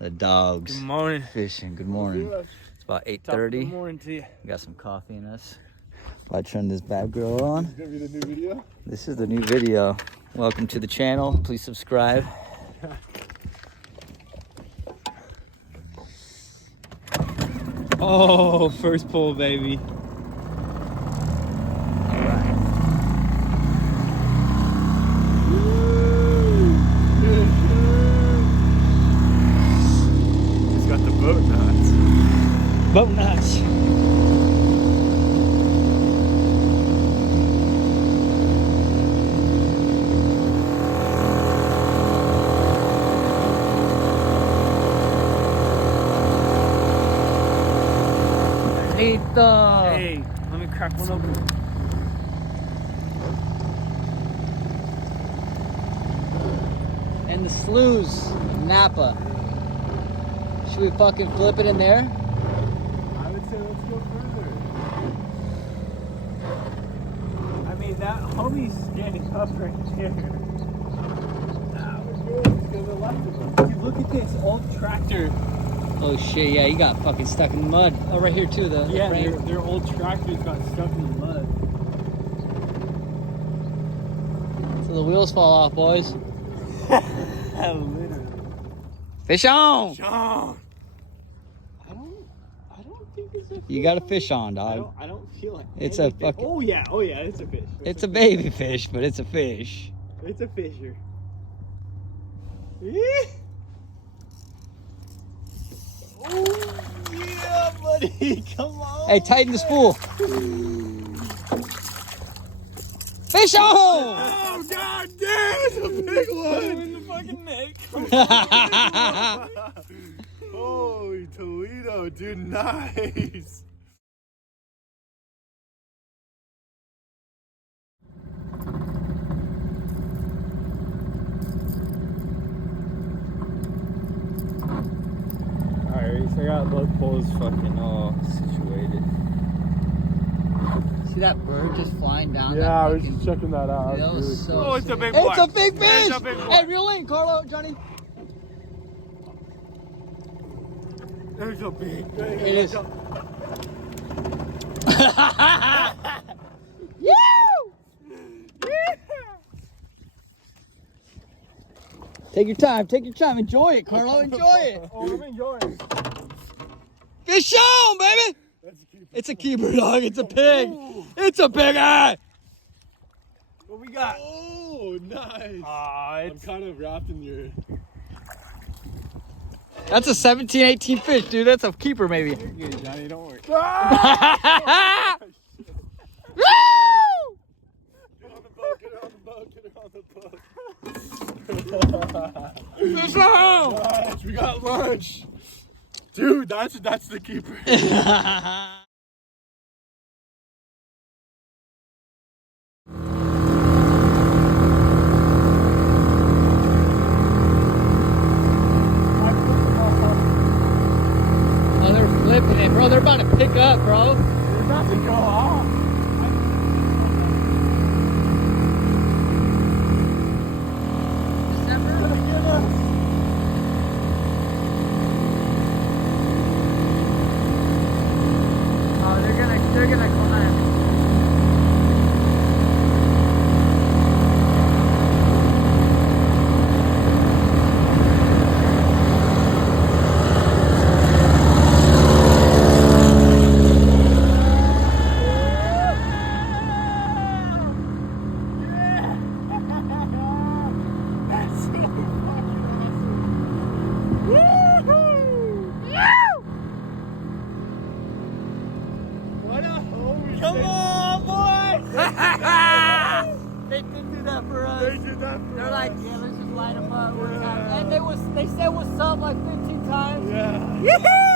The dogs. Good morning. Fishing. Good morning. It's about 8:30. Good morning to you. We got some coffee in us. If I turn this bad girl on. This is gonna be the new video? This is the new video. Welcome to the channel. Please subscribe. Oh, first pull, baby. He's got the boat knots. Boat nuts. Hey, let me crack one open. And the sloughs, Napa. Should we fucking flip it in there? I would say let's go further. I mean, that homie's standing up right there. Nah, we're good. Let's go to the left of them. Dude, look at this old tractor. Oh shit, yeah, he got fucking stuck in the mud. Oh, right here too, the Yeah, frame. their old tractors got stuck in the mud. So the wheels fall off, boys. Literally. Fish on! John! I don't think it's a fish. You got a fish on, dog. I don't feel like It's anything. a fucking- Oh yeah, it's a fish. It's a baby fish, but it's a fish. It's a fisher. Oh yeah, buddy. Come on. Hey, tighten the spool. Fish on! Oh, god damn, it's a big one! In the fucking neck. Holy Toledo, dude, nice! Alright, so I got both poles fucking all situated. See that bird just flying down? Yeah, that I was fucking- just checking that out. That was Really so cool. Oh, it's a sick. big It's one. a big fish! It's a big Hey, one. reel in, Carlo, Johnny. There's a big thing. It is. Take your time, enjoy it, Carlo, enjoy it. Oh, I'm enjoying. Fish on, baby! That's a keeper. It's a keeper, dog, it's a pig. It's a big eye. What we got? Oh, nice. Ah, I'm kind of wrapped in your... That's a 17, 18 fish, dude. That's a keeper, maybe. you're good, Johnny. Don't worry. Woo! Get on the boat, get her on the boat, get her on the boat. Fish on! Nice, we got lunch. Dude, that's the keeper. Oh, they're flipping it, bro. They're about to pick up, bro. They're about to go off. Oh, they're gonna climb. What a homie. Come on, boys! They did do that for us. They did that for They're us. like, yeah, let's just light them up. Yeah. And they said what's up like 15 times. Yeah. Yoo-hoo!